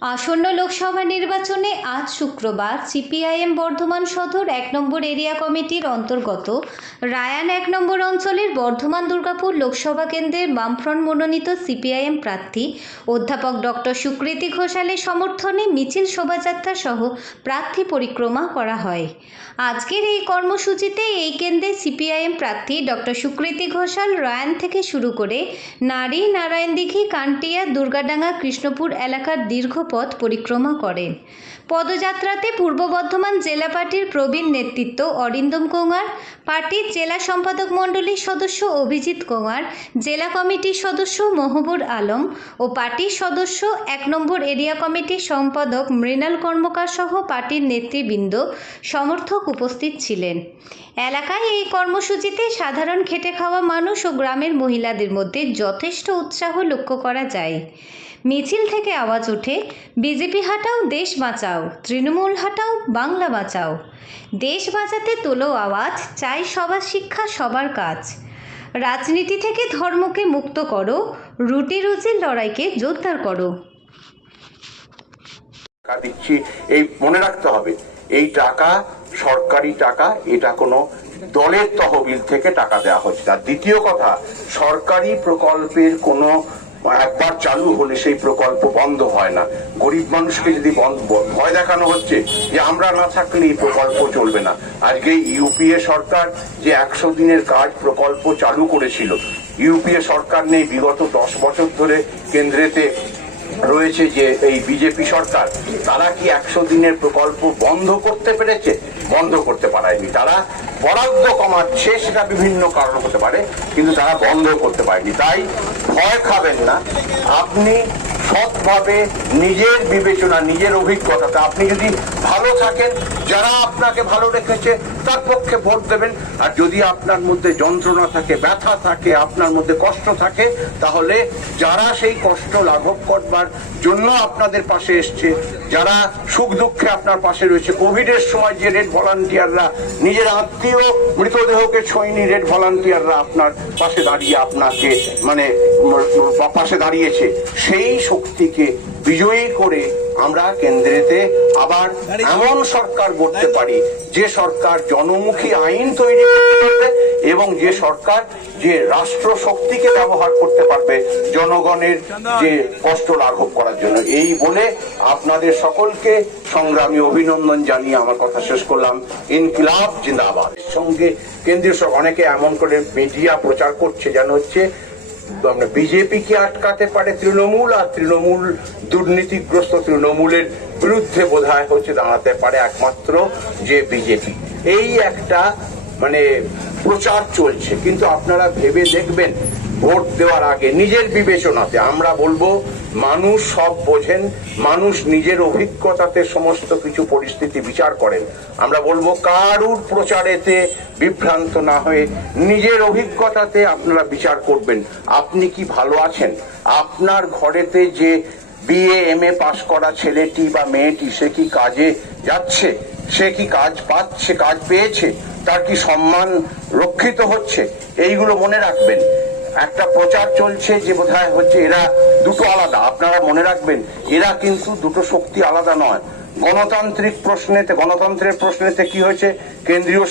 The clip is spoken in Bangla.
আসন্ন লোকসভা নির্বাচনে আজ শুক্রবার সিপিআইএম বর্ধমান সদর এক নম্বর এরিয়া কমিটির অন্তর্গত রায়ান এক নম্বর অঞ্চলের বর্ধমান দুর্গাপুর লোকসভা কেন্দ্রের বামফ্রন্ট মনোনীত সিপিআইএম প্রার্থী অধ্যাপক ডক্টর সুকৃতি ঘোষালের সমর্থনে মিছিল শোভাযাত্রা সহ প্রার্থী পরিক্রমা করা হয়। আজকের এই কর্মসূচিতে এই কেন্দ্রে সিপিআইএম প্রার্থী ডক্টর সুকৃতি ঘোষাল রায়ান থেকে শুরু করে নারী নারায়ণদিঘি কান্টিয়া, দুর্গাডাঙ্গা, কৃষ্ণপুর এলাকার দীর্ঘ পথ পরিক্রমা করেন পদযাত্রাতে পূর্ব বর্ধমান জেলা পার্টির প্রবীণ নেতৃত্ব অরিন্দম কোঙার, পার্টির জেলা সম্পাদক মণ্ডলীর সদস্য অভিজিৎ কোঙার, জেলা কমিটির সদস্য মহবুর আলম ও পার্টির সদস্য এক নম্বর এরিয়া কমিটির সম্পাদক মৃণাল কর্মকার সহ পার্টির নেতৃবৃন্দ সমর্থক উপস্থিত ছিলেন। এলাকায় এই কর্মসূচিতে সাধারণ খেটে খাওয়া মানুষ ও গ্রামের মহিলাদের মধ্যে যথেষ্ট উৎসাহ লক্ষ্য করা যায়। মিছিল থেকে আওয়াজ ওঠে বিজেপি হাটাও, দেশ বাঁচাও, তৃণমূল হাটাও, বাংলা বাঁচাও। দেশ বাঁচাতে তোলো আওয়াজ, চাই সবার শিক্ষা, সবার কাজ। রাজনীতি থেকে ধর্মকে মুক্ত করো, রুটি রুজির লড়াইকে জোরদার করো। দিচ্ছি, এই মনে রাখতে হবে, এই টাকা, সরকারি টাকা, এটা কোনো দলের তহবিল থেকে টাকা দেওয়া হচ্ছে আর দ্বিতীয় কথা, সরকারি প্রকল্পের কোনো একবার চালু হলে সেই প্রকল্প বন্ধ হয় না। গরিব মানুষকে যদি ভয় দেখানো হচ্ছে যে আমরা না থাকলে এই প্রকল্প চলবে না। আজকে ইউপিএ সরকার যে একশো দিনের কাজ প্রকল্প চালু করেছিল, ইউপিএ সরকার নেই, বিগত দশ বছর ধরে কেন্দ্রেতে রয়েছে যে এই বিজেপি সরকার, তারা কি একশো দিনের প্রকল্প বন্ধ করতে পেরেছে? বন্ধ করতে পারেনি তারা বরাদ্দ কমাচ্ছে, সেটা বিভিন্ন কারণ হতে পারে, কিন্তু তারা বন্ধ করতে পারেনি। তাই ভয় খাবেন না। আপনি সৎভাবে নিজের বিবেচনা, নিজের অভিজ্ঞতাতে আপনি যদি ভালো থাকেন, যারা আপনাকে ভালো রেখেছে তার পক্ষে ভোট দেবেন। আর যদি আপনার মধ্যে যন্ত্রণা থাকে, ব্যথা থাকে, আপনার মধ্যে কষ্ট থাকে, তাহলে যারা সেই কষ্ট লাঘব করবার জন্য আপনাদের পাশে এসছে, যারা সুখ দুঃখে আপনার পাশে রয়েছে, কোভিডের সময় যে রেড ভলান্টিয়াররা নিজের আত্মীয় মৃতদেহকে ছয়নি, রেড ভলান্টিয়াররা আপনার পাশে দাঁড়িয়ে আপনাকে মানে পাশে দাঁড়িয়েছে, সেই শক্তিকে বিজয়ী করে আমরা কেন্দ্রেতে আবার এমন সরকার গড়তে পারি যে সরকার জনমুখী আইন তৈরি করতে পারবে এবং যে সরকার যে রাষ্ট্র শক্তিকে ব্যবহার করতে পারবে জনগণের যে কষ্ট লাঘব করার জন্য। এই বলে আপনাদের সকলকে সংগ্রামী অভিনন্দন জানিয়ে আমার কথা শেষ করলাম। ইনকিলাব জিন্দাবাদ। সঙ্গে কেন্দ্রীয় সরকার অনেকে এমন করে মিডিয়া প্রচার করছে যেন হচ্ছে বিজেপিকে আটকাতে পারে তৃণমূল আর তৃণমূল দুর্নীতিগ্রস্ত তৃণমূলের বিরুদ্ধে বোধহয় হচ্ছে দাঁড়াতে পারে একমাত্র যে বিজেপি। এই একটা মানে প্রচার চলছে। কিন্তু আপনারা ভেবে দেখবেন ভোট দেওয়ার আগে নিজের বিবেচনাতে আমরা বলব, মানুষ সব বোঝেন, মানুষ নিজের অভিজ্ঞতাতে সমস্ত কিছু পরিস্থিতি বিচার করেন। আমরা বলব, কারুর প্রচারেতে বিভ্রান্ত না হয়ে নিজের অভিজ্ঞতাতে আপনারা বিচার করবেন। আপনি কি ভালো আছেন? আপনার ঘরেতে যে বিএ এম এ পাশ করা ছেলেটি বা মেয়েটি, সে কি কাজে যাচ্ছে? সে কি কাজ পাচ্ছে, কাজ পেয়েছে? তার কি সম্মান রক্ষিত হচ্ছে? এইগুলো মনে রাখবেন। একটা প্রচার চলছে যে বোধহয় হচ্ছে এরা দুটো আলাদা। আপনারা মনে রাখবেন, এরা কিন্তু দুটো শক্তি আলাদা নয়। গণতান্ত্রিক প্রশ্নেতে, গণতন্ত্রের প্রশ্নেতে কি হয়েছে? কেন্দ্রীয়